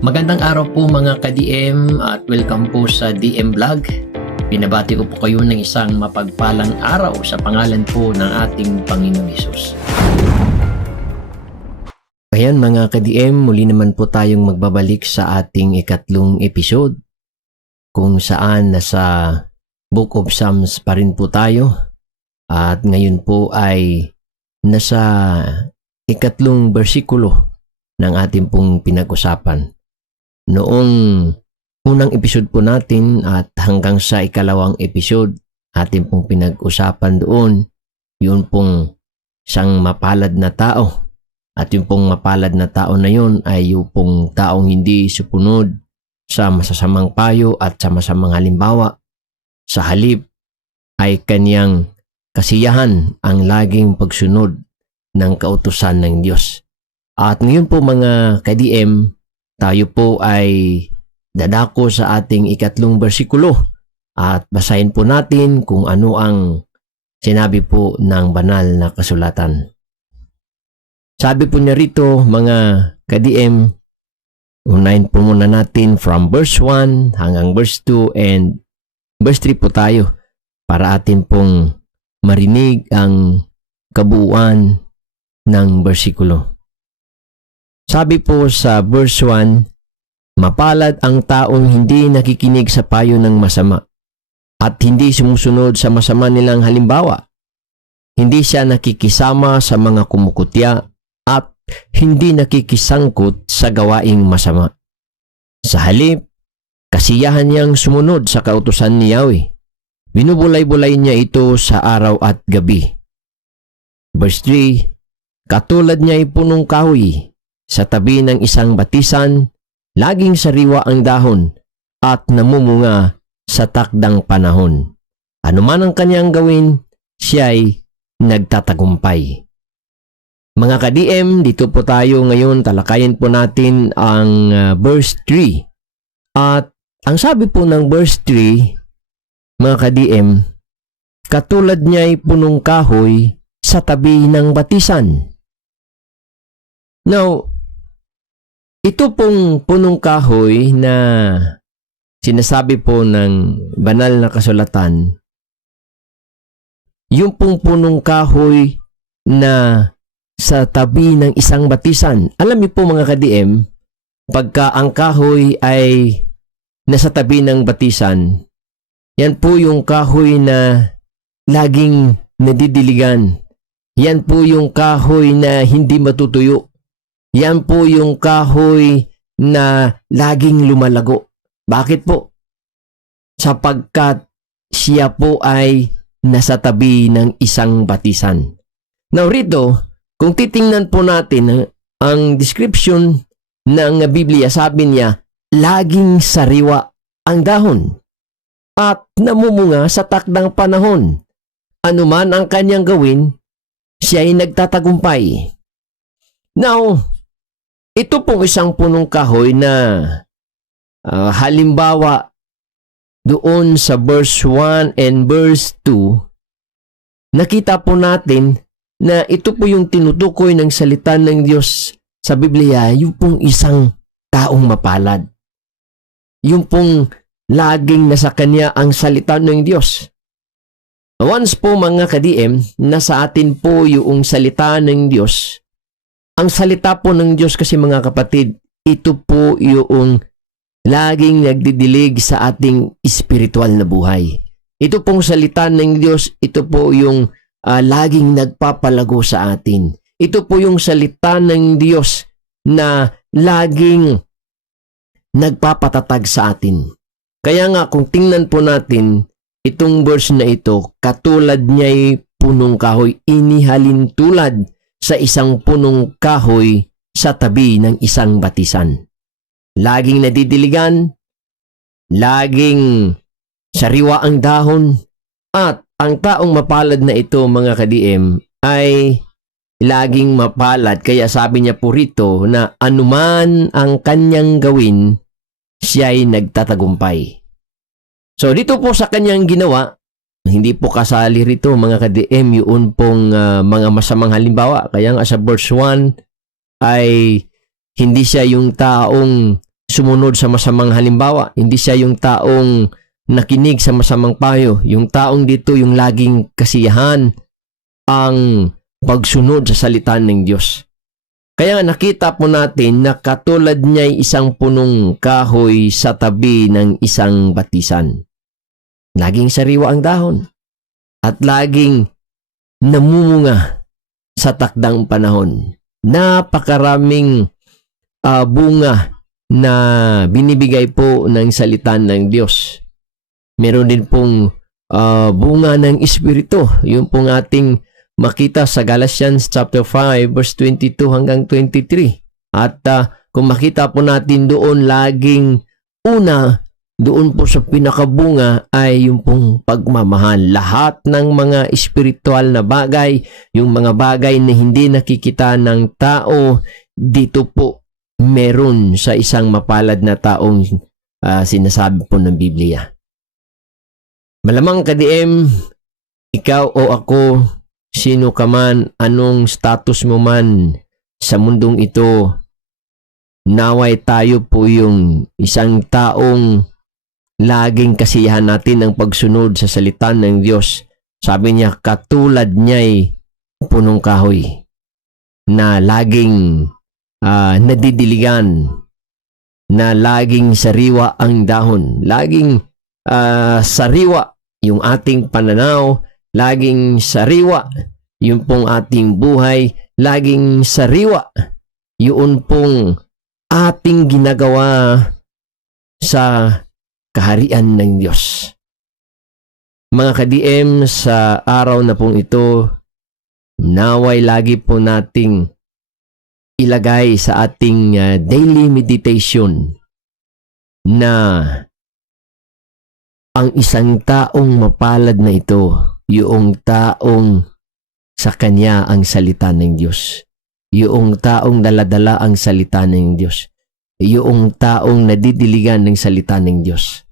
Magandang araw po mga ka-DM at welcome po sa DM Vlog. Binabati ko po kayo ng isang mapagpalang araw sa pangalan po ng ating Panginoong Hesus. Ayan mga ka-DM, muli naman po tayong magbabalik sa ating ikatlong episode kung saan nasa Book of Psalms pa rin po tayo at ngayon po ay nasa ikatlong bersikulo ng ating pong pinag-usapan. Noong unang episode po natin at hanggang sa ikalawang episode, ating pong pinag-usapan doon, yun pong isang mapalad na tao. At yung pong mapalad na tao na yun ay yung pong taong hindi supunod sa masasamang payo at sa masamang halimbawa. Sa halip ay kanyang kasiyahan ang laging pagsunod ng kautusan ng Diyos. At ngayon po mga ka-DM, tayo po ay dadako sa ating ikatlong bersikulo at basahin po natin kung ano ang sinabi po ng banal na kasulatan. Sabi po niya rito mga ka-DM, unahin po muna natin from verse 1 hanggang verse 2 and verse 3 po tayo para atin pong marinig ang kabuuan ng bersikulo. Sabi po sa verse 1, mapalad ang taong hindi nakikinig sa payo ng masama at hindi sumusunod sa masama nilang halimbawa. Hindi siya nakikisama sa mga kumukutya at hindi nakikisangkot sa gawaing masama. Sa halip, kasiyahan niyang sumunod sa kautusan ni Yahweh. Binubulay-bulay niya ito sa araw at gabi. Verse 3, katulad niya ay punong kahoy sa tabi ng isang batisan, laging sariwa ang dahon at namumunga sa takdang panahon. Ano man ang kanyang gawin, siya'y nagtatagumpay. Mga ka-DM, dito po tayo ngayon, talakayin po natin ang verse 3. At ang sabi po ng verse 3, mga ka-DM, katulad niya'y punong kahoy sa tabi ng batisan. Now, ito pong punong kahoy na sinasabi po ng banal na kasulatan, yung pong punong kahoy na sa tabi ng isang batisan. Alam niyo po mga ka-DM, pagka ang kahoy ay nasa tabi ng batisan, yan po yung kahoy na laging nadidiligan. Yan po yung kahoy na hindi matutuyo. Yan po yung kahoy na laging lumalago. Bakit po? Sapagkat siya po ay nasa tabi ng isang batisan. Now rito, kung titingnan po natin ang description ng Biblia, sabi niya, laging sariwa ang dahon at namumunga sa takdang panahon. Ano man ang kanyang gawin, siya ay nagtatagumpay. Now, ito pong isang punong kahoy na halimbawa doon sa verse 1 and verse 2, nakita po natin na ito po yung tinutukoy ng salita ng Diyos sa Biblia, yung pong isang taong mapalad. Yung pong laging nasa kanya ang salita ng Diyos. Once po mga ka-DM, nasa atin po yung salita ng Diyos. Ang salita po ng Diyos kasi mga kapatid, ito po yung laging nagdidilig sa ating espiritual na buhay. Ito pong salita ng Diyos, ito po yung laging nagpapalago sa atin. Ito po yung salita ng Diyos na laging nagpapatatag sa atin. Kaya nga kung tingnan po natin itong verse na ito, katulad niya'y punong kahoy, inihalin tulad sa isang punong kahoy sa tabi ng isang batisan. Laging nadidiligan, laging sariwa ang dahon, at ang taong mapalad na ito mga ka-DM ay laging mapalad. Kaya sabi niya po rito na anuman ang kanyang gawin, siya ay nagtatagumpay. So dito po sa kanyang ginawa, hindi po kasali rito mga ka-DM yun pong mga masamang halimbawa. Kaya nga sa verse 1 ay hindi siya yung taong sumunod sa masamang halimbawa. Hindi siya yung taong nakinig sa masamang payo. Yung taong dito yung laging kasiyahan ang pagsunod sa salita ng Diyos. Kaya nakita po natin na katulad niya ay isang punong kahoy sa tabi ng isang batisan. Laging sariwa ang dahon at laging namumunga sa takdang panahon. Napakaraming bunga na binibigay po ng salita ng Diyos. Meron din pong bunga ng Espiritu. Yung pong ating makita sa Galatians chapter 5 verse 22 hanggang 23. At kung makita po natin doon, laging una, doon po sa pinakabunga ay yung pong pagmamahal. Lahat ng mga espiritual na bagay, yung mga bagay na hindi nakikita ng tao, dito po meron sa isang mapalad na taong sinasabi po ng Biblia. Malamang ka-DM, ikaw o ako, sino ka man, anong status mo man sa mundong ito, naway tayo po yung isang taong laging kasiyahan natin ang pagsunod sa salita ng Diyos. Sabi niya, katulad niya'y punong kahoy na laging nadidiligan, na laging sariwa ang dahon, laging sariwa yung ating pananaw, laging sariwa yung pong ating buhay, laging sariwa yun pong ating ginagawa sa kaharian ng Diyos. Mga ka-DM, sa araw na pong ito, naway lagi po nating ilagay sa ating daily meditation na ang isang taong mapalad na ito, yung taong sa kanya ang salita ng Diyos. Yung taong daladala ang salita ng Diyos. Yung taong nadidiligan ng salita ng Diyos.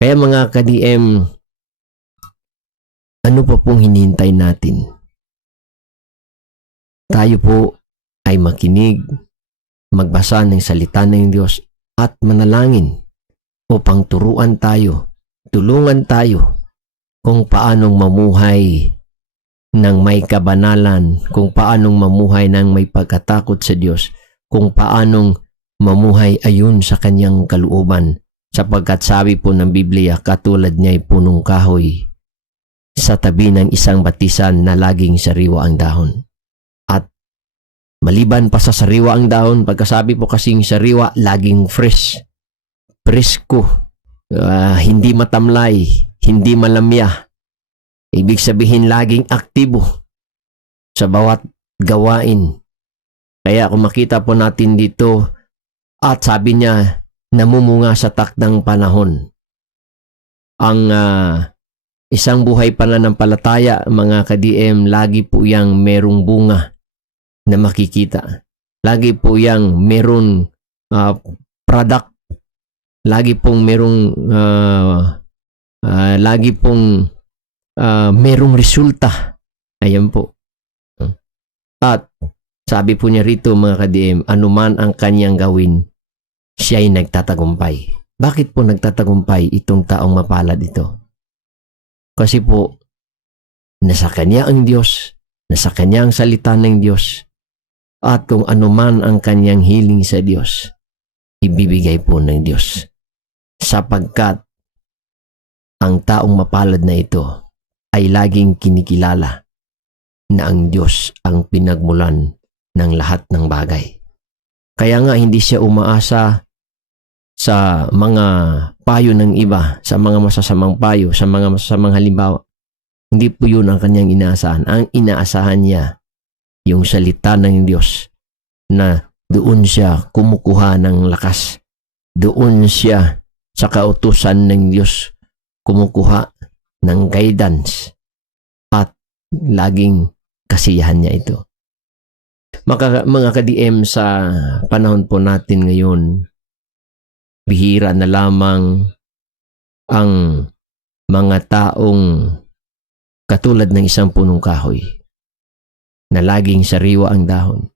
Kaya mga ka-DM, ano pa pong hinihintay natin? Tayo po ay makinig, magbasa ng salita ng Diyos at manalangin upang turuan tayo, tulungan tayo kung paanong mamuhay ng may kabanalan, kung paanong mamuhay ng may pagkatakot sa Diyos, kung paanong mamuhay ayon sa kanyang kalooban, sapagkat sabi po ng Biblia, katulad niya ay punong kahoy sa tabi ng isang batisan na laging sariwa ang dahon. At maliban pa sa sariwa ang dahon, pagkasabi po kasing sariwa, laging fresh, presko, hindi matamlay, hindi malamya. Ibig sabihin laging aktibo sa bawat gawain. Kaya kung makita po natin dito, at sabi niya, namumunga sa takdang panahon. Ang isang buhay pananampalataya, mga ka-DM, lagi po yang merong bunga na makikita. Lagi po yang merong product. Lagi pong merong merong resulta. Ayan po. At sabi po niya rito, mga ka-DM, anuman ang kanyang gawin, siya ay nagtatagumpay. Bakit po nagtatagumpay itong taong mapalad ito? Kasi po, nasa kanya ang Diyos, nasa kanya ang salita ng Diyos, at kung anuman ang kanyang hiling sa Diyos, ibibigay po ng Diyos. Sapagkat ang taong mapalad na ito ay laging kinikilala na ang Diyos ang pinagmulan ng lahat ng bagay. Kaya nga hindi siya umaasa sa mga payo ng iba, sa mga masasamang payo, sa mga masasamang halimbawa. Hindi po yun ang kanyang inaasahan. Ang inaasahan niya, yung salita ng Diyos, na doon siya kumukuha ng lakas. Doon siya sa kautusan ng Diyos kumukuha ng guidance. At laging kasiyahan niya ito. Mga ka-DM, sa panahon po natin ngayon, bihira na lamang ang mga taong katulad ng isang punong kahoy na laging sariwa ang dahon,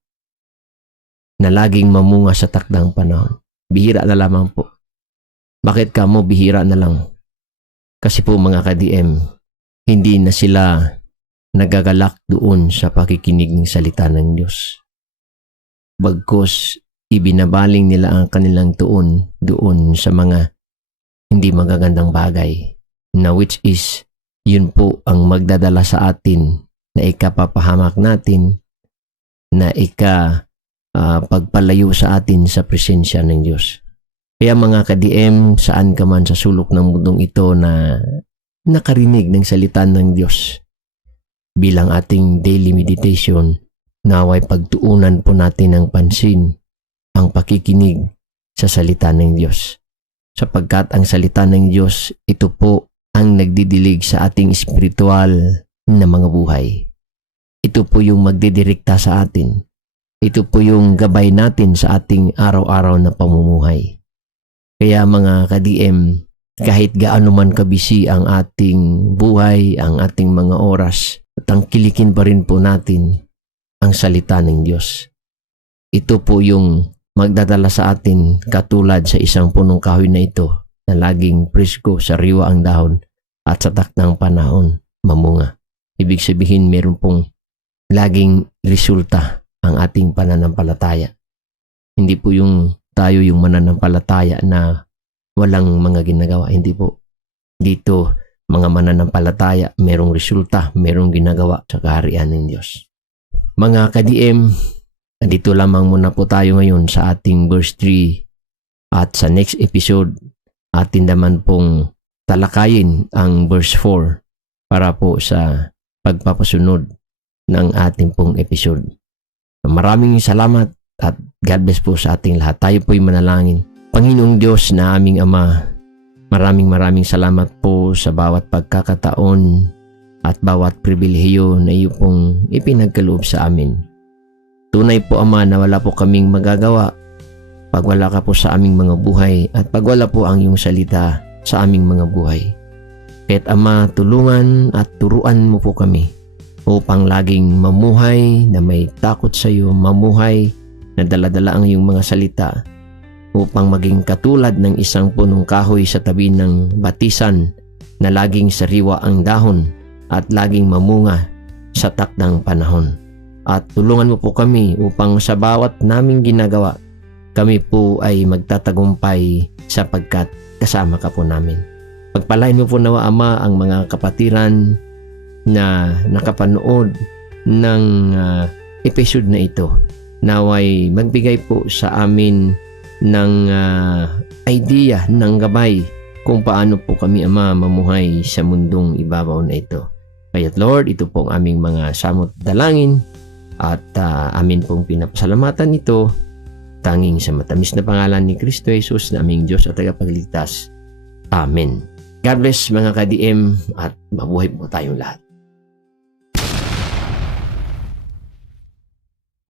na laging mamunga sa takdang panahon. Bihira na lamang po. Bakit ka mo bihira na lang? Kasi po mga ka-DM, hindi na sila nagagalak doon sa pakikinig ng salita ng Diyos. Bagkus, ibinabaling nila ang kanilang tuon doon sa mga hindi magagandang bagay, na which is, yun po ang magdadala sa atin na ikapapahamak natin, na pagpalayo sa atin sa presensya ng Diyos. Kaya mga ka-DM, saan ka man sa sulok ng mundong ito na nakarinig ng salita ng Diyos, bilang ating daily meditation, naway pagtuunan po natin ng pansin ang pakikinig sa salita ng Diyos. Sapagkat ang salita ng Diyos, ito po ang nagdidilig sa ating espiritual na mga buhay. Ito po yung magdidirekta sa atin. Ito po yung gabay natin sa ating araw-araw na pamumuhay. Kaya mga ka-DM, kahit gaano man kabisi ang ating buhay, ang ating mga oras, tangkilikin pa rin po natin ang salita ng Diyos. Ito po yung magdadala sa atin katulad sa isang punong kahoy na ito na laging presko, sariwa ang dahon at sa takdang panahon mamunga. Ibig sabihin meron pong laging resulta ang ating pananampalataya. Hindi po yung tayo yung mananampalataya na walang mga ginagawa. Hindi po. Dito, mga mananampalataya, merong resulta, merong ginagawa sa kaharian ng Diyos. Mga ka-DM, dito lamang muna po tayo ngayon sa ating verse 3 at sa next episode, atin naman pong talakayin ang verse 4 para po sa pagpapasunod ng ating pong episode. Maraming salamat at God bless po sa ating lahat. Tayo po'y manalangin. Panginoong Diyos na aming Ama, maraming salamat po sa bawat pagkakataon at bawat pribilehiyo na iyo pong ipinagkaloob sa amin. Tunay po Ama na wala po kaming magagawa pag wala ka po sa aming mga buhay at pag wala po ang iyong salita sa aming mga buhay. Kaya't Ama, tulungan at turuan mo po kami upang laging mamuhay na may takot sa iyo, mamuhay na daladala ang iyong mga salita upang maging katulad ng isang punong kahoy sa tabi ng batisan na laging sariwa ang dahon at laging mamunga sa takdang panahon. At tulungan mo po kami upang sa bawat naming ginagawa, kami po ay magtatagumpay sapagkat kasama ka po namin. Pagpalain mo po nawa Ama ang mga kapatiran na nakapanood ng episode na ito. Naway magbigay po sa amin ng idea, ng gabay kung paano po kami Ama mamuhay sa mundong ibabaw na ito. Kaya't Lord, ito po ang aming mga samot dalangin at amin pong pinapasalamatan ito tanging sa matamis na pangalan ni Kristo Jesus na aming Diyos at tagapagligtas. Amen. God bless mga ka-DM at mabuhay po tayong lahat.